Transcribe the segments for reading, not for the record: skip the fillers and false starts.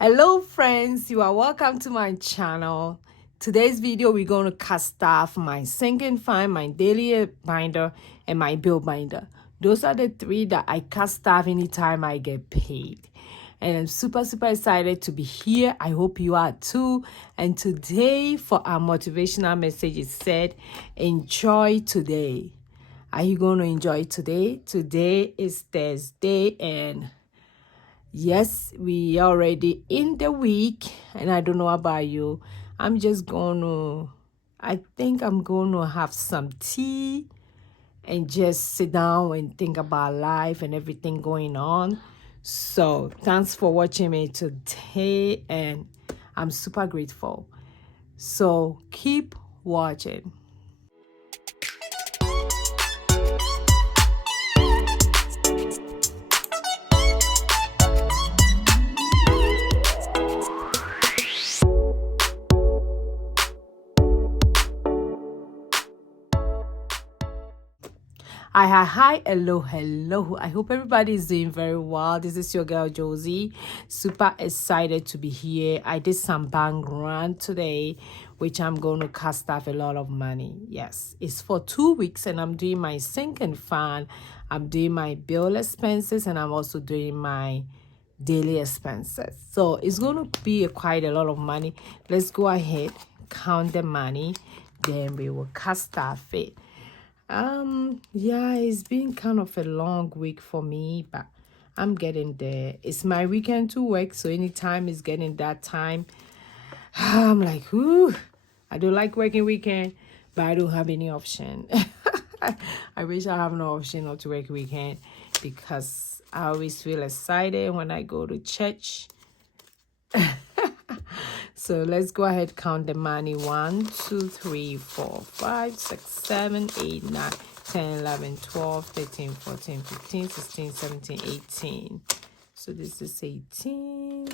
Hello friends, you are welcome to my channel. Today's video we're going to cast off my sinking fund, my daily binder, and my bill binder. Those are the three that I cast off anytime I get paid. And I'm super excited to be here. I hope you are too. And today for our motivational message, it said, enjoy today. Are you going to enjoy today? Today is Thursday and yes, we already in the week, and I don't know about you. I think I'm gonna have some tea and just sit down and think about life and everything going on. So thanks for watching me today, and I'm super grateful. So keep watching. Hi, hello. I hope everybody is doing very well. This is your girl Josy. Super excited to be here. I did some bank run today, which I'm going to cast off a lot of money. Yes, it's for 2 weeks, and I'm doing my sinking fund. I'm doing my bill expenses, and I'm also doing my daily expenses. So it's going to be quite a lot of money. Let's go ahead, count the money, then we will cast off it. Yeah, it's been kind of a long week for me, but I'm getting there. It's my weekend to work, so anytime it's getting that time, I'm like, ooh, I don't like working weekend, but I don't have any option. I wish I have no option not to work weekend because I always feel excited when I go to church. So let's go ahead, count the money. 1, 2, 3, 4, 5, 6, 7, 8, 9, 10, 11, 12, 13, 14, 15, 16, 17, 18. So this is 18.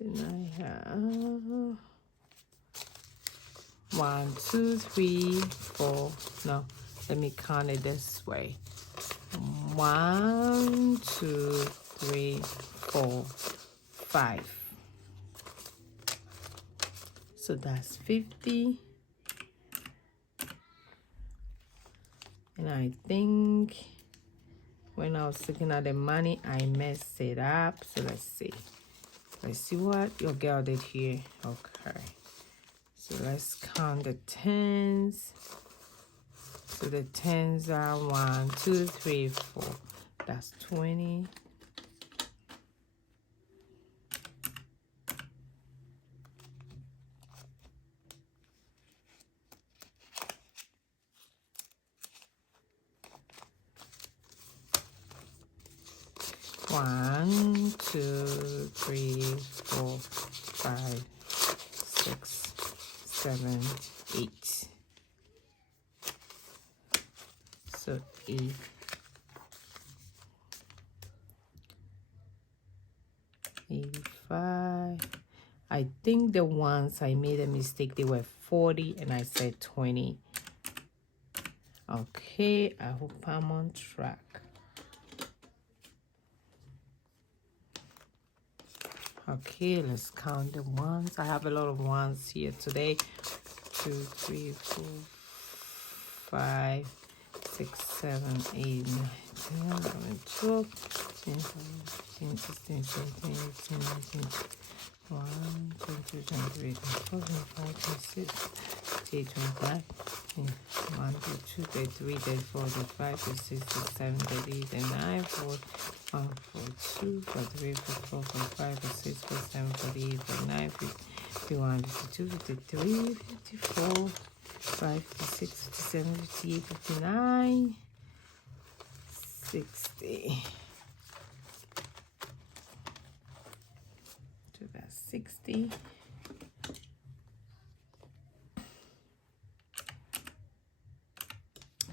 Then I have 1, 2, 3, 4. No, let me count it this way. 1, 2, 3, 4, 5. So that's 50. And I think when I was looking at the money, I messed it up. So let's see. Let's see what your girl did here. Okay. So let's count the tens. So the tens are 1, 2, 3, 4. That's 20. One, 2, 3, 4, 5, 6, 7, 8. So 8. 85. I think the ones I made a mistake, they were 40 and I said 20. Okay, I hope I'm on track. Okay, let's count the ones. I have a lot of ones here today. 2, 3, 4, 5, 6, 7, 8, 9, 10, 11, 12, 13, 14, 15, 16, 17, 18, 19, 1, 2, 3, 23, 24, 25, 26, 28, 25, 1, 2, 33, 34, 35, 36, 37, 38, 39, 40, 1, 42, 43, 44, 45, 46, 47, 48, 49, 50, 51, 52, 53, 54, 55, 56, 57, 58, 59, 60. So that's 60.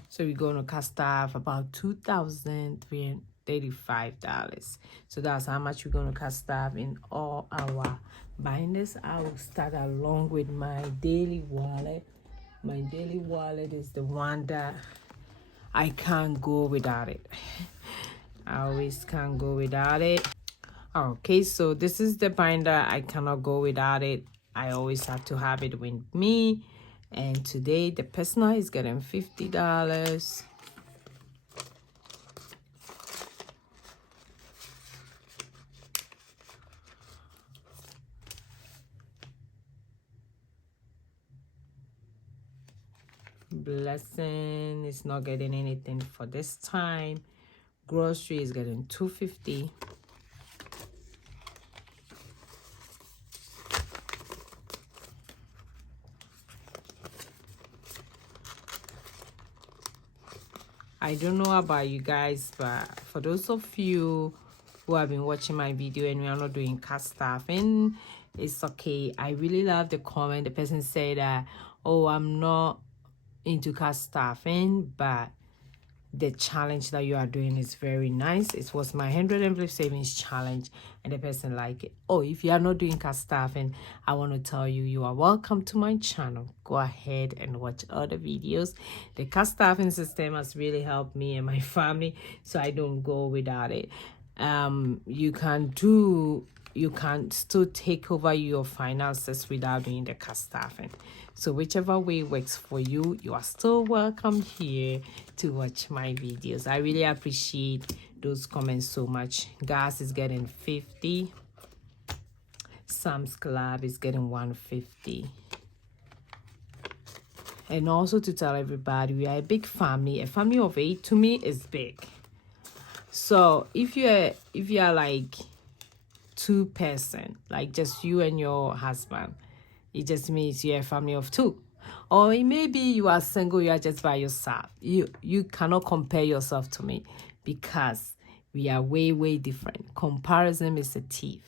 So we're going to cast off about $2,335. So that's how much we're going to cast off in all our binders. I will start along with my daily wallet. My daily wallet is the one that I can't go without it. I always can't go without it. Okay, so this is the binder. I cannot go without it. I always have to have it with me. And today the personal is getting $50. Blessing is not getting anything for this time. Grocery is getting $2.50. I don't know about you guys, but for those of you who have been watching my video and we are not doing cat staffing, it's okay. I really love the comment. The person said that, oh, I'm not into cat staffing, but the challenge that you are doing is very nice. It was my 100 envelope savings challenge, and the person liked it. Oh, if you are not doing cat staffing, I want to tell you, you are welcome to my channel. Go ahead and watch other videos. The cat staffing system has really helped me and my family, so I don't go without it. You can still take over your finances without doing the cat staffing. So whichever way works for you, you are still welcome here to watch my videos. I really appreciate those comments so much. Gas is getting 50. Sam's Club is getting 150. And also to tell everybody, we are a big family. A family of 8 to me is big. So if you are like 2-person, like just you and your husband, it just means you're a family of 2. Or maybe you are single, you are just by yourself. You cannot compare yourself to me because we are way different. Comparison is a thief.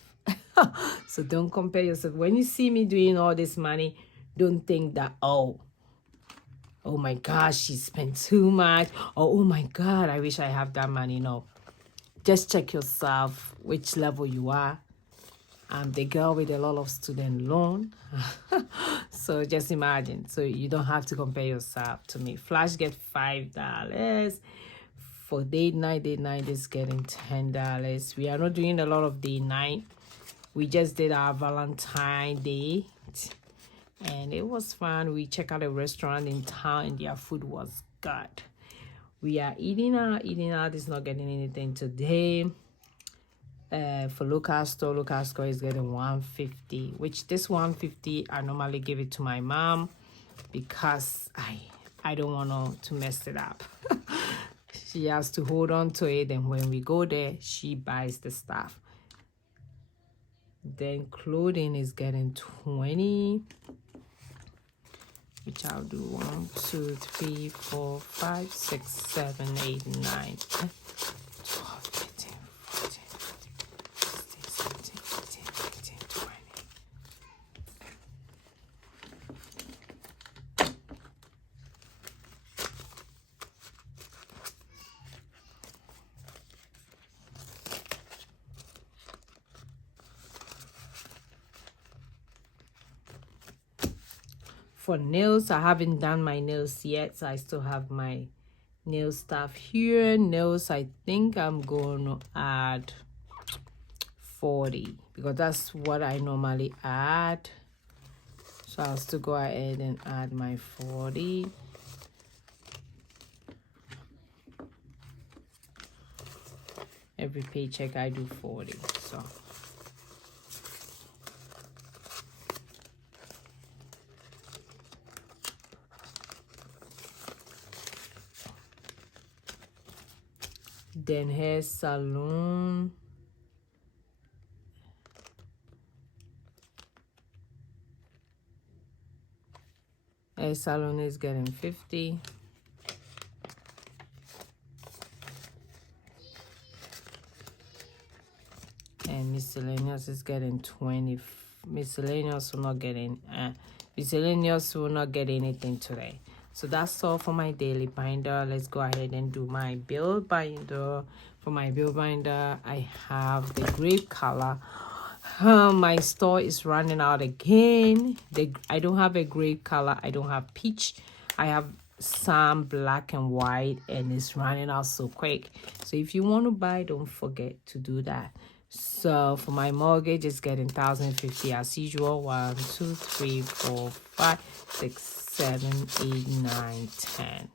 So don't compare yourself. When you see me doing all this money, don't think that, oh my gosh, she spent too much, or oh my God, I wish I have that money. No, just check yourself, which level you are. I'm the girl with a lot of student loan. So just imagine. So you don't have to compare yourself to me. Flash get $5. For day night is getting $10. We are not doing a lot of day night. We just did our Valentine Day, and it was fun. We checked out a restaurant in town, and their food was good. We are eating out. Is not getting anything today. For local store is getting 150, which this 150 I normally give it to my mom because I don't want to mess it up. She has to hold on to it, and when we go there, she buys the stuff. Then clothing is getting 20, which I'll do 1, 2, 3, 4, 5, 6, 7, 8, 9, 12, 13, 14, 15, 16, 17, 18, 19, 20. For nails, I haven't done my nails yet, so I still have my nail stuff here. Nails, I think I'm going to add 40 because that's what I normally add. So I'll still go ahead and add my 40. Every paycheck I do 40. So then hair salon, is getting 50. And miscellaneous is getting 20. Miscellaneous will not get anything today. So that's all for my daily binder. Let's go ahead and do my bill binder. For my bill binder, I have the grape color. My store is running out again. I don't have a grape color. I don't have peach. I have some black and white, and it's running out so quick. So if you want to buy, don't forget to do that. So for my mortgage, it's getting 1,050 as usual. 1, 2, 3, 4, 5, 6, 7, 8, 9, 10.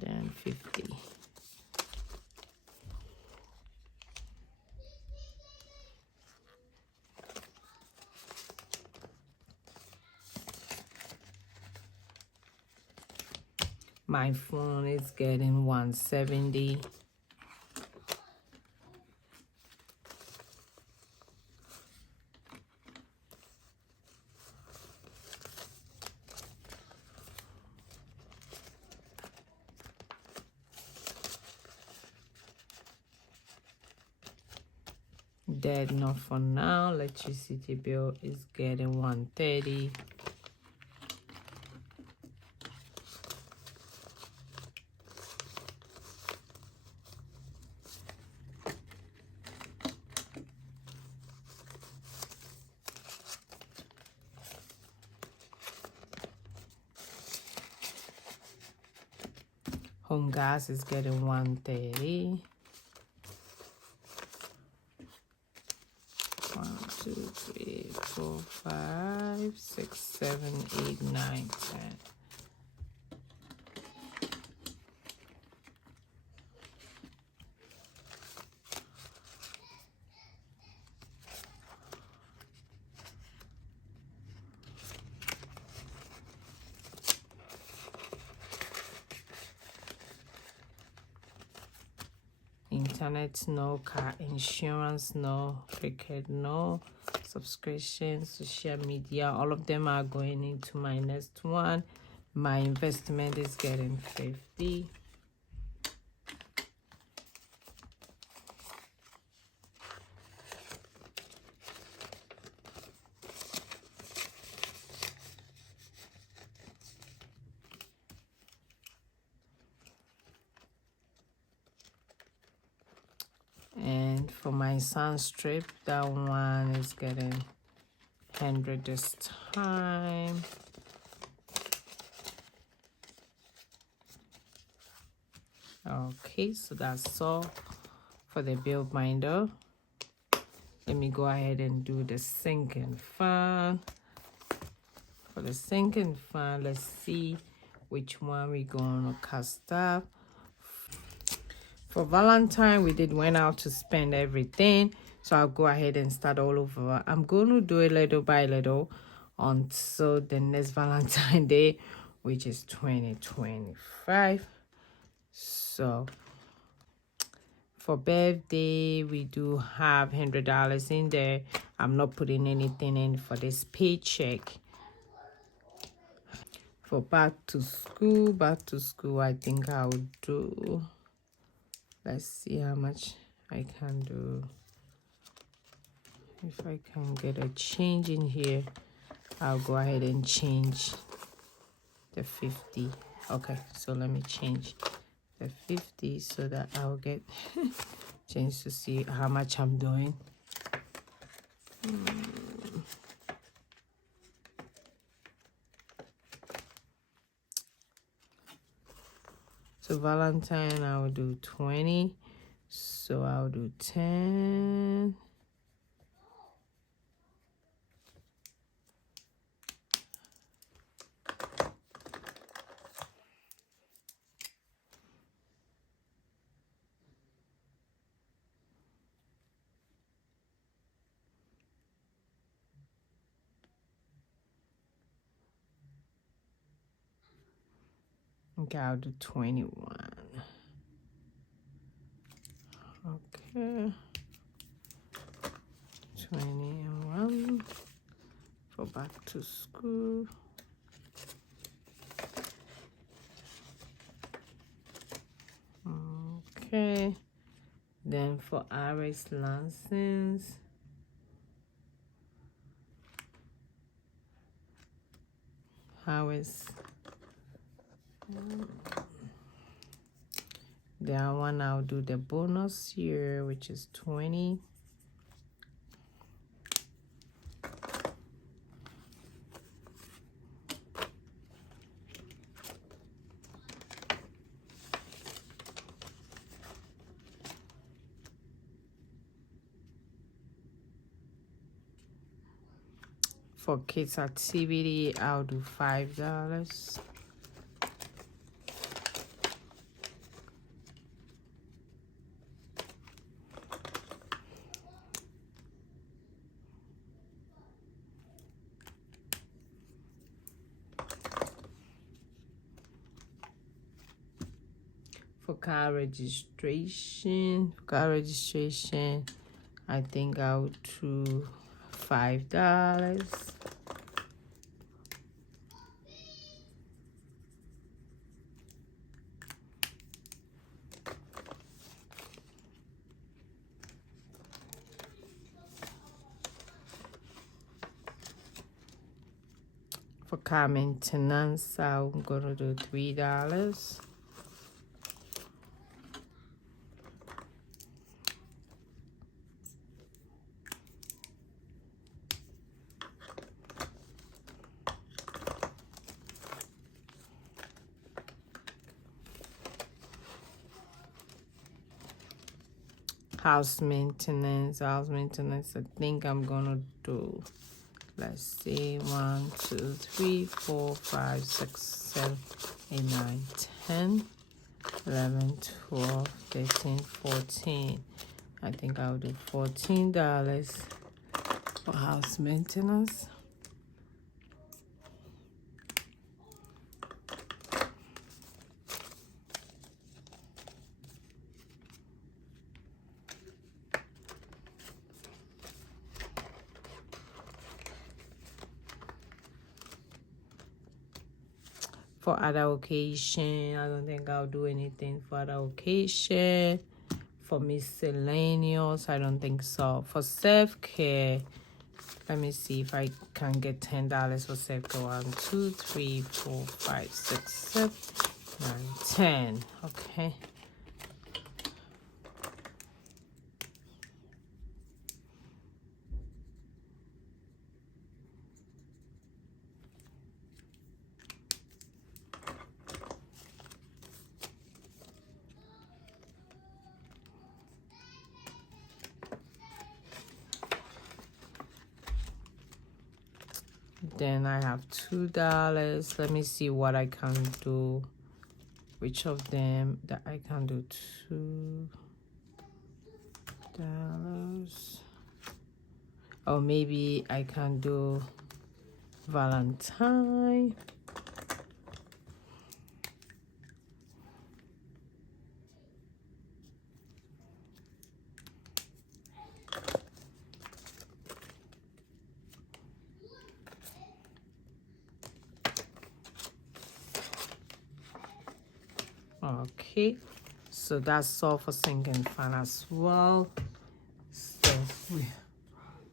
Then 50. My phone is getting 170. Dead, not for now. Electricity bill is getting 130. Home gas is getting 130. 1, 2, 3, 4, 5, 6, 7, 8, 9, 10. Internet, no. Car insurance, no. Cricket, no. Subscription, social media, all of them are going into my next one. My investment is getting 50. And for my sun strip, that one is getting 100 this time. Okay, so that's all for the bill binder. Let me go ahead and do the sinking fund. For the sinking fund, let's see which one we're going to cast up. For Valentine, we went out to spend everything. So I'll go ahead and start all over. I'm going to do it little by little until the next Valentine Day, which is 2025. So for birthday, we do have $100 in there. I'm not putting anything in for this paycheck. For back to school, I think I'll do, let's see how much I can do. If I can get a change in here, I'll go ahead and change the 50. Okay, so let me change the 50 so that I'll get chance to see how much I'm doing. So Valentine, I will do 20. So I'll do 10. Okay, I'll do 21. Okay. 21 for back to school. Okay. Then for RS license, how is that one? I'll do the bonus here, which is 20. For kids activity, I'll do $5. For car registration, I think I'll do $5. For car maintenance, I'm gonna do $3. House maintenance, I think I'm gonna do, let's see, 1 2 3 4 5 6 7 8 9 10 11 12 13 14. I think I'll do $14 for house maintenance. For other occasion, I don't think I'll do anything for other occasion. For miscellaneous, I don't think so. For self-care, let me see if I can get $10 for self-care. 1 2 3 4 5 6 7 9 10. Okay. Then I have $2. Let me see what I can do. Which of them that I can do $2. Or maybe I can do Valentine. Okay, so that's all for sinking fund as well.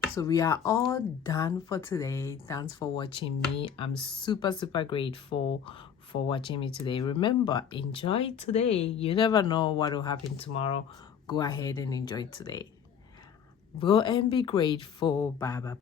So we are all done for today. Thanks for watching me. I'm super grateful for watching me today. Remember, enjoy today. You never know what will happen tomorrow. Go ahead and enjoy today. Go and be grateful. Bye bye.